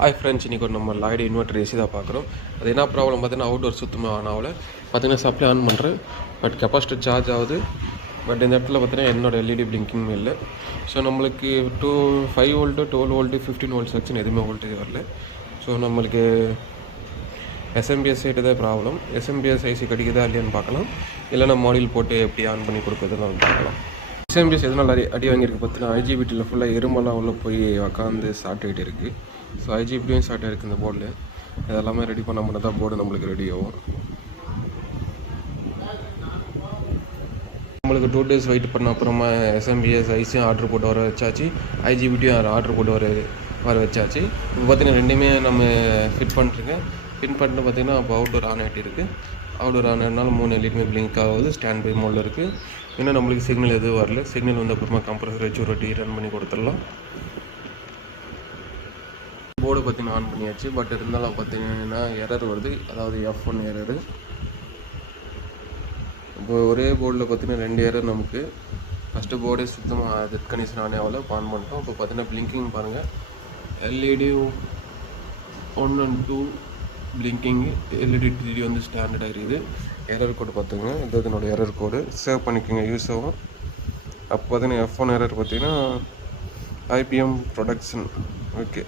Hi friends, இன்றைக்கி ஒரு நம்ம லாய்டு இன்வெர்டர் ஏசி தான் பார்க்குறோம். அது என்ன ப்ராப்ளம் பார்த்தீங்கன்னா, அவுட்டோர் சுத்தமாக ஆனாவில் பார்த்தீங்கன்னா சப்ளை ஆன் பண்ணுறேன், பட் கெப்பாசிட்டர் சார்ஜ் ஆகுது. பட் இந்த இடத்துல பார்த்தீங்கன்னா என்னோடய எல்இடி பிளிங்கிங் இல்லை. ஸோ நம்மளுக்கு 5 வோல்ட்டு 12 வோல்ட்டு 15 வோல்ட் செக்ஷன் எதுவுமே வோல்டேஜ் வரல. ஸோ நம்மளுக்கு எஸ்எம்பிஎஸ் சைட்டு தான் ப்ராப்ளம். எஸ்எம்பிஎஸ் ஐசி கிடைக்குதா இல்லையான்னு பார்க்கலாம், இல்லைனா மாடியூல் போட்டு எப்படி ஆன் பண்ணி கொடுக்குறதுன்னு பார்க்கலாம். எஸ்எம்பிஎஸ் எதனால் அடி வாங்கியிருக்கு பார்த்தீங்கன்னா, ஐஜிபிடியில் ஃபுல்லாக எறும்பெல்லாம் உள்ளே போய் உக்காந்து ஸ்டார்ட் ஆகிட்டு இருக்குது. ஸோ ஐஜிபிடியும் ஸ்டார்ட் ஆகிருக்கு இந்த போர்டில். இதெல்லாமே ரெடி பண்ண மட்டும் தான் போர்டு நம்மளுக்கு ரெடி ஆகும். நம்மளுக்கு 2 days வெயிட் பண்ண அப்புறமா எஸ்எம்பிஎஸ் ஐசியும் ஆர்டர் போட்டு வர வச்சாச்சு, ஐஜிபிடியும் ஆர்டர் போட்டு வர வச்சாச்சு. இப்போ பார்த்தீங்கன்னா ரெண்டுமே நம்ம ஃபிட் பண்ணிட்டு பார்த்தீங்கன்னா இப்போ அவுட்டோர் ஆன் ஆகிட்டு இருக்குது. அவுட்டோர் ஆன் ஆனாலும் 3 எல்இடியுமே பிளிங்க் ஆகுது. ஸ்டாண்ட் பை மோடில் இருக்குது. இன்னும் நம்மளுக்கு சிக்னல் எதுவும் வரல. சிக்னல் வந்து அப்புறமா கம்ப்ரஸர் வச்சு ஒரு ரன் பண்ணி கொடுத்துடலாம். போர்டு பார்த்தீங்கன்னா ஆன் பண்ணியாச்சு. பட் இருந்தாலும் பார்த்தீங்கன்னா எரர் வருது, அதாவது F1 எரரு. இப்போ ஒரே போர்டில் பார்த்தீங்கன்னா 2 எரர் நமக்கு. ஃபஸ்ட்டு போர்டே சுத்தமாக டெட் கண்டிஷன் ஆனே ஆகல. ஆன் பண்ணிட்டோம். இப்போ பார்த்தீங்கன்னா பிளிங்கிங் பாருங்கள், LED 1 and 2 blinking, LED 3D வந்து ஸ்டாண்டர்டாக இருக்குது. எரர் கோடு பார்த்துங்க, இது என்னோடய எரர் கோடு, சேவ் பண்ணிக்கோங்க, யூஸ் ஆகும். அப்போ பார்த்தீங்கன்னா F1 எரர் பார்த்தீங்கன்னா ஐபிஎம் ப்ரொடக்ஷன். ஓகே,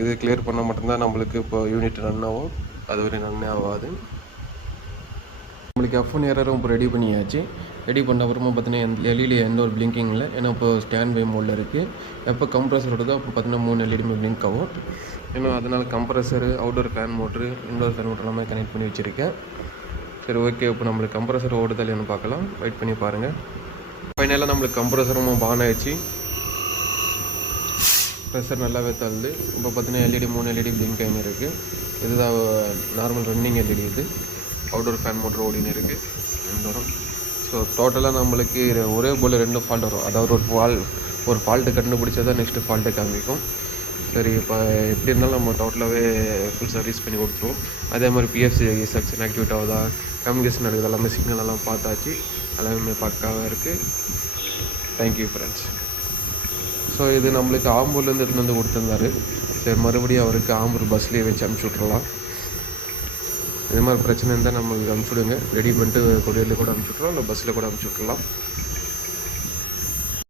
இது கிளியர் பண்ணால் மட்டும்தான் நம்மளுக்கு இப்போ யூனிட் ரன் ஆகும், அது வரை ரன்னே ஆகாது. நம்மளுக்கு F1 எரரும் இப்போ ரெடி பண்ணியாச்சு. ரெடி பண்ண அப்புறமா பார்த்தீங்கன்னா எல்இடி எந்த ஒரு பிளிங்கிங் இல்லை, ஏன்னா இப்போ ஸ்டாண்ட் பை மோடில் இருக்குது. எப்போ கம்ப்ரஸர் வருதோ அப்போ பார்த்தீங்கன்னா 3 எல்இடியுமே பிளிங்க் ஆகும். ஏன்னா அதனால் compressor, outdoor fan motor, indoor fan motor எல்லாமே கனெக்ட் பண்ணி வச்சுருக்கேன். சரி, ஓகே, இப்போ நம்மளுக்கு கம்ப்ரஸர் ஓடுதல் இல்லைன்னு பார்க்கலாம். வெயிட் பண்ணி பாருங்கள். ஃபைனலாக நம்மளுக்கு கம்ப்ரஸரும் ஆன் ஆயிடுச்சு. ப்ரெஷர் நல்லாவே தள்ளுது. இப்போ பார்த்தீங்கன்னா எல்இடி 3 எல்இடி பிளிங்க் ஆகின்னு இருக்குது. இதுதான் நார்மல் ரன்னிங் எல்இடி. இது அவுட்டோர் ஃபேன் மோட்டர் ஓடின்னு இருக்குது இன்டோரும். ஸோ டோட்டலாக நம்மளுக்கு ஒரே போல் 2 ஃபால்ட் வரும். அதாவது ஒரு ஃபால்ட்டு கண்டுபிடிச்சா தான் நெக்ஸ்ட்டு ஃபால்ட்டை காமிக்கும். சரி, இப்போ எப்படி இருந்தாலும் நம்ம டோட்டலாகவே ஃபுல் சர்வீஸ் பண்ணி கொடுத்துருவோம். அதே மாதிரி பிஎஃப்சி செக்ஷன் ஆக்டிவேட் ஆகுதா, கம்யூனிகேஷன் நடக்குது, எல்லாமே சிக்னல் எல்லாம் பார்த்தாச்சு. எல்லாமே பக்காவாக இருக்குது. Thank you friends. ஸோ இது நம்மளுக்கு ஆம்பூர்லேருந்து எடுத்துகிட்டு வந்து கொடுத்துருந்தாரு. சரி, மறுபடியும் அவருக்கு ஆம்பூர் பஸ்லேயே வச்சு அனுப்பிச்சி விட்றலாம். இது மாதிரி பிரச்சனை இருந்தால் நம்மளுக்கு அனுப்பிச்சி விடுங்க. ரெடி பண்ணிட்டு கொரியரில் கூட அனுப்பிச்சி விட்றலாம், இல்லை பஸ்ஸில் கூட அனுப்பிச்சி விட்றலாம்.